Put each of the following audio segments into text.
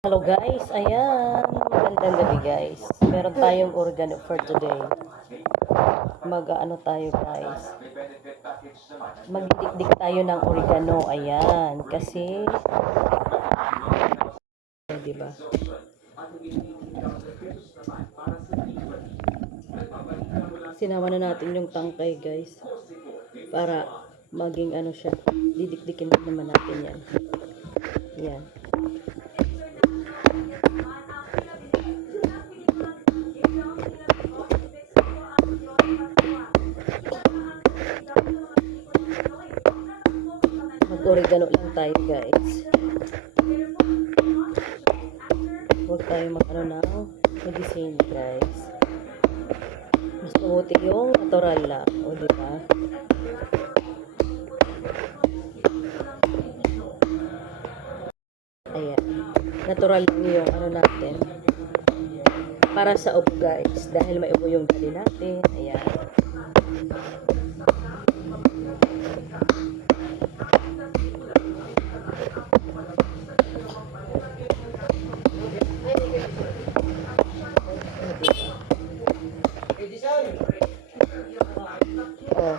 Hello guys, ayan, magandang gabi guys. Meron tayong oregano for today. Mag-ano tayo guys. Magdikdik tayo ng oregano, ayan. Kasi, di ba? Sinama na natin yung tangkay guys. Para maging ano siya. Didikdikin din naman natin yan. Yan. Mag-oregano lang tayo guys. Huwag tayo mag-ano na medicine guys. Mas mabuti yung natural lang. O diba? Ayan. Natural lang yung ano natin. Para sa ubo guys. Dahil may ubo yung dali natin. Ayan. Oh.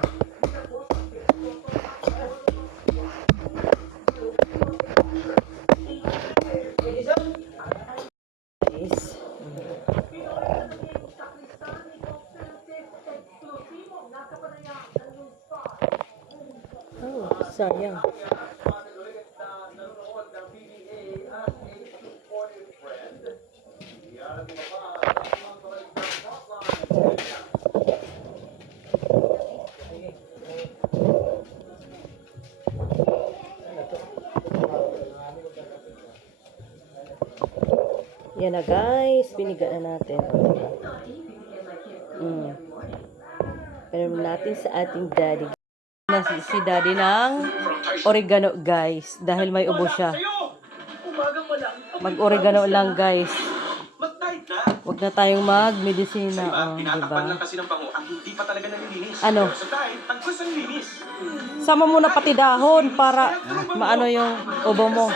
Oh, sayang. Yan na guys, binigaan na natin. Pero natin sa ating daddy. Si daddy ng oregano guys. Dahil may ubo siya. Mag-oregano lang guys. Huwag na tayong mag-medisina. Diba? Ano? Sama mo na pati dahon para maano yung ubo mo.